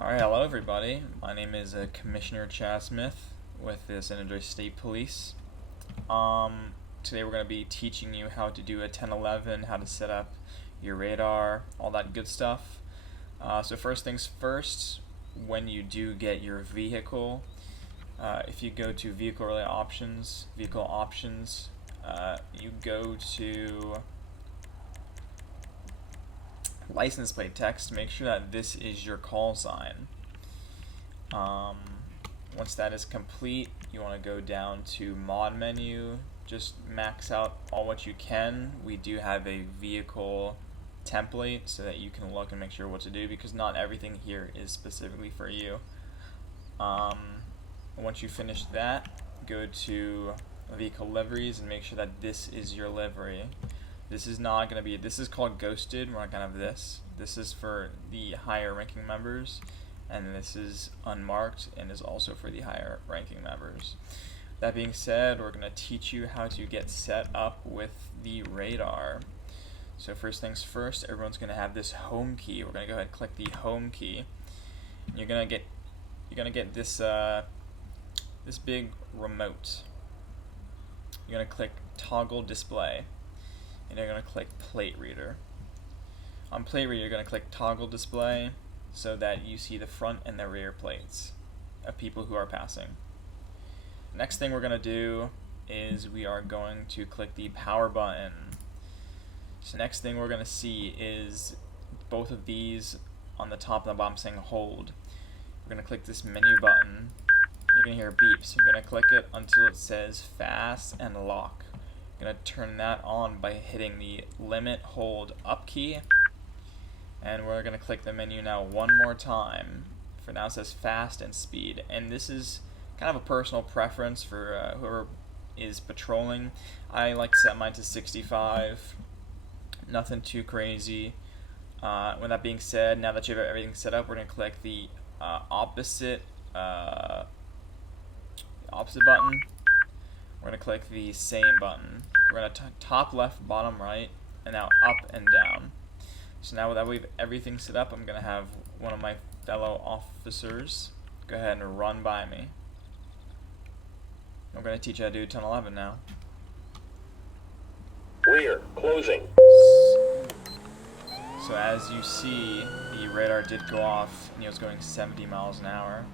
Alright, hello everybody. My name is Commissioner Chad Smith with the San Andreas State Police. Today we're going to be teaching you how to do a 1011, how to set up your radar, all that good stuff. So first things first, when you do get your vehicle, if you go to vehicle options, you go to license plate text, make sure that this is your call sign. Once that is complete, you want to go down to mod menu, just max out all what you can. We do have a vehicle template so that you can look and make sure what to do, because not everything here is specifically for you. Once you finish that, go to vehicle liveries and make sure that this is your livery. This is not going to be, this is called ghosted. We're not going to have this. This is for the higher ranking members, and this is unmarked and is also for the higher ranking members. That being said, we're going to teach you how to get set up with the radar. So first things first, everyone's going to have this home key. We're going to go ahead and click the home key. You're going to get this this big remote. You're going to click toggle display, and you're going to click plate reader. On plate reader, you're going to click toggle display so that you see the front and the rear plates of people who are passing. Next thing we're going to do is we are going to click the power button. So next thing we're going to see is both of these on the top and the bottom saying hold. We're going to click this menu button. You're going to hear beeps. You're going to click it until it says fast and lock. You're going to turn that on by hitting the limit hold up key. And we're going to click the menu now one more time. For now it says fast and speed. And this is kind of a personal preference for whoever is patrolling. I like to set mine to 65. Nothing too crazy. With that being said, now that you have everything set up, we're going to click the opposite button. We're going to click the same button. We're going to top left, bottom right, and now up and down. So now that we have everything set up, I'm going to have one of my fellow officers go ahead and run by me. I'm going to teach you how to do 1011 now. Rear, closing. So as you see, the radar did go off and it was going 70 miles an hour.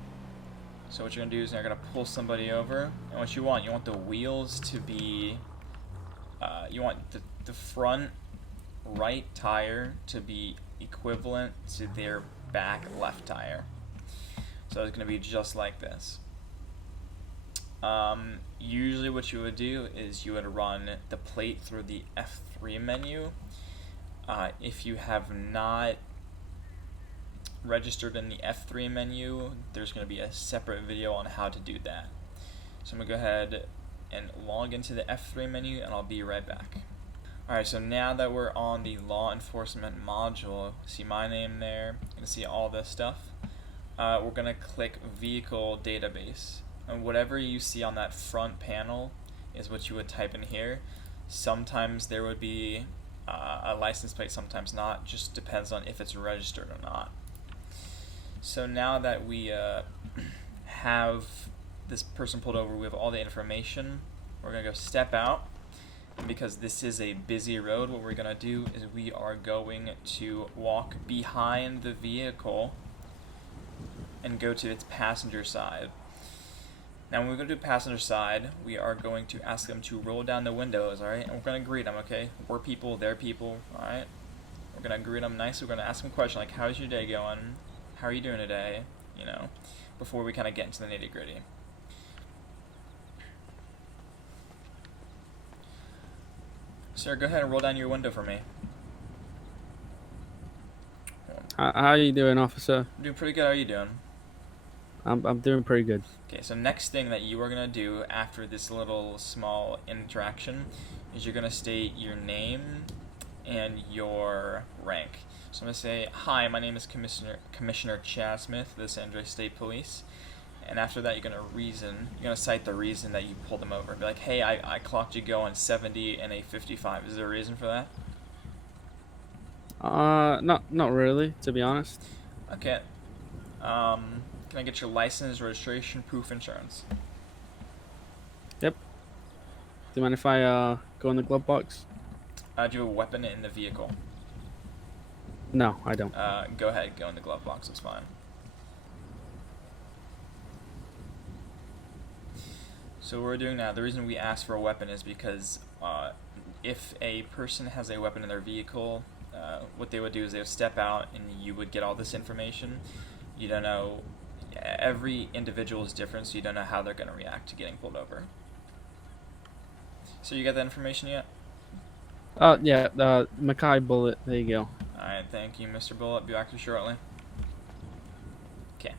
So what you're going to do is you're going to pull somebody over, and what you want the wheels to be, you want the front right tire to be equivalent to their back left tire. So it's going to be just like this. Usually what you would do is you would run the plate through the F3 menu. If you have not registered in the F3 menu, there's going to be a separate video on how to do that. So I'm going to go ahead and log into the F3 menu, and I'll be right back. Alright, so now that we're on the law enforcement module, see my name there, you can see all this stuff. We're going to click vehicle database, and whatever you see on that front panel is what you would type in here. Sometimes there would be a license plate, sometimes not, just depends on if it's registered or not. So now that we have this person pulled over, we have all the information, we're going to go step out. And because this is a busy road, what we're going to do is we are going to walk behind the vehicle and go to its passenger side. Now when we go to the passenger side, we are going to ask them to roll down the windows, alright? And we're going to greet them, okay? We're people, they're people, alright? We're going to greet them nice. We're going to ask them a question like, how's your day going? How are you doing today? You know, before we kind of get into the nitty gritty. Sir, go ahead and roll down your window for me. How are you doing, officer? I'm doing pretty good. How are you doing? I'm doing pretty good. Okay, so next thing that you are going to do after this little small interaction is you're going to state your name and your rank. So I'm going to say, hi, my name is Commissioner Chad Smith of the San Andreas State Police. And after that, you're going to cite the reason that you pulled them over. Be like, hey, I clocked you going 70 and a 55. Is there a reason for that? Not really, to be honest. Okay. Can I get your license, registration, proof, insurance? Yep. Do you mind if I go in the glove box? Do you have a weapon in the vehicle? No, I don't. Go ahead, go in the glove box, it's fine. So what we're doing now, the reason we ask for a weapon is because if a person has a weapon in their vehicle, what they would do is they would step out and you would get all this information. You don't know, every individual is different, so you don't know how they're going to react to getting pulled over. So you got that information yet? Yeah, Mackay bullet. There you go. Alright, thank you, Mr. Bullet. Be back to you shortly. Okay.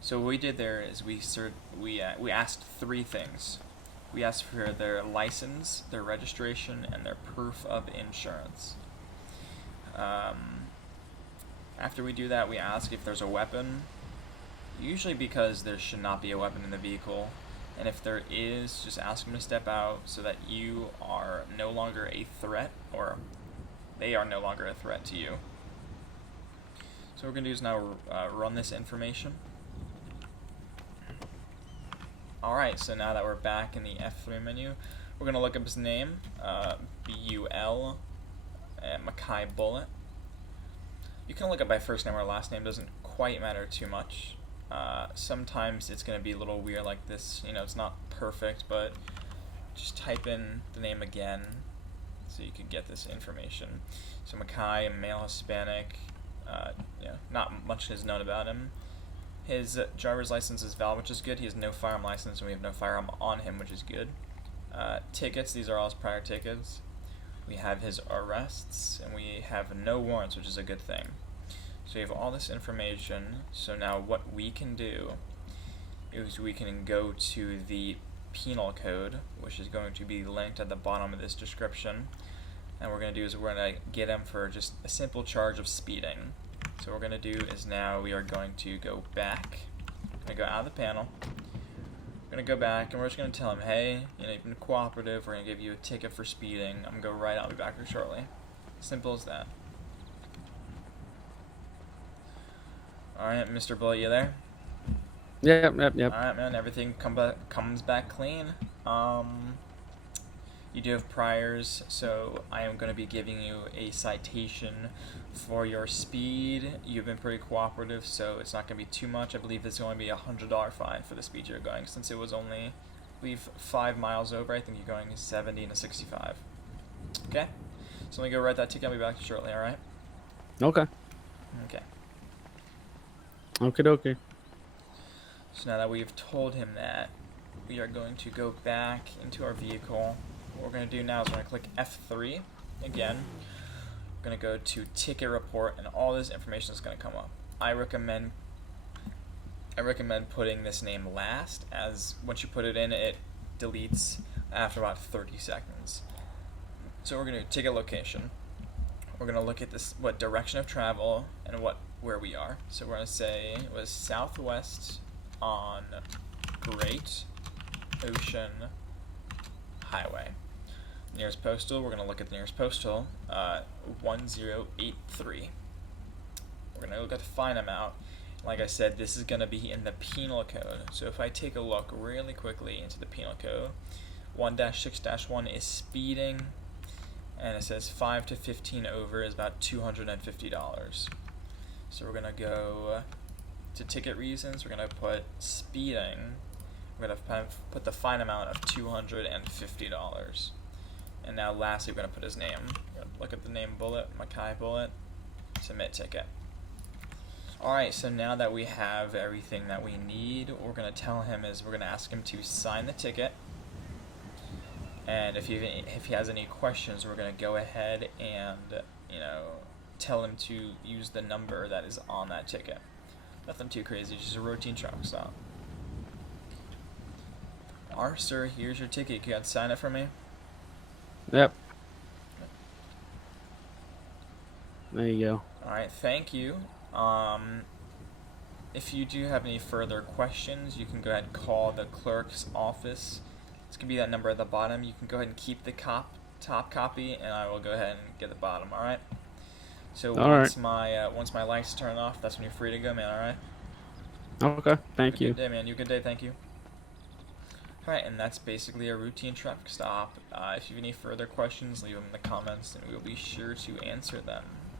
So what we did there is we asked 3 things. We asked for their license, their registration, and their proof of insurance. After we do that, we ask if there's a weapon, usually because there should not be a weapon in the vehicle. And if there is, just ask them to step out so that you are no longer a threat, or they are no longer a threat to you. So what we're going to do is now run this information. Alright, so now that we're back in the F3 menu, we're going to look up his name, B-U-L, Mackay Bullet. You can look up by first name or last name, doesn't quite matter too much. Sometimes it's going to be a little weird like this, it's not perfect, but just type in the name again so you can get this information. So Mackay, male Hispanic, not much is known about him. His driver's license is valid, which is good. He has no firearm license, and we have no firearm on him, which is good. Tickets, these are all his prior tickets. We have his arrests, and we have no warrants, which is a good thing. So we have all this information. So now what we can do is we can go to the penal code, which is going to be linked at the bottom of this description. And what we're going to do is we're going to get him for just a simple charge of speeding. So what we're going to do is now we are going to go back. We're going to go out of the panel. We're going to go back and we're just going to tell him, hey, you've been cooperative, we're going to give you a ticket for speeding. I'm going to go right out, I'll be back here shortly. Simple as that. Alright, Mr. Bullet, you there? Yep. Alright, man, everything comes back clean. You do have priors, so I am going to be giving you a citation for your speed. You've been pretty cooperative, so it's not going to be too much. I believe it's going to be a $100 fine for the speed you're going, since it was only, I believe, 5 miles over. I think you're going 70 and a 65. Okay? So let me go write that ticket. I'll be back shortly, alright? Okay. Okay. Okay. So now that we've told him that, we are going to go back into our vehicle. What we're going to do now is we're going to click F3 again. We're going to go to ticket report, and all this information is going to come up. I recommend putting this name last, as once you put it in, it deletes after about 30 seconds. So we're going to do ticket location. We're going to look at this, what direction of travel and where we are. So we're going to say it was southwest on Great Ocean Highway. Nearest postal, we're going to look at the nearest postal, 1083. We're going to look at the fine amount. Like I said, this is going to be in the penal code. So if I take a look really quickly into the penal code, 1-6-1 is speeding, and it says 5 to 15 over is about $250. So we're going to go to ticket reasons. We're going to put speeding. We're going to put the fine amount of $250. And now lastly, we're going to put his name. Look at the name Bullet, Mackay Bullet, submit ticket. Alright, so now that we have everything that we need, what we're going to tell him is we're going to ask him to sign the ticket. And if he has any questions, we're going to go ahead and, tell him to use the number that is on that ticket. Nothing too crazy, just a routine truck stop. Alright, sir, here's your ticket. Can you sign it for me? Yep. There you go. Alright, thank you. If you do have any further questions, you can go ahead and call the clerk's office. It's going to be that number at the bottom. You can go ahead and keep the top copy, and I will go ahead and get the bottom, alright? So once my lights turn off, that's when you're free to go, man, alright? Okay, thank Have a you. good day, man. You have a good day. Thank you. Alright, and that's basically a routine traffic stop. If you have any further questions, leave them in the comments, and we'll be sure to answer them.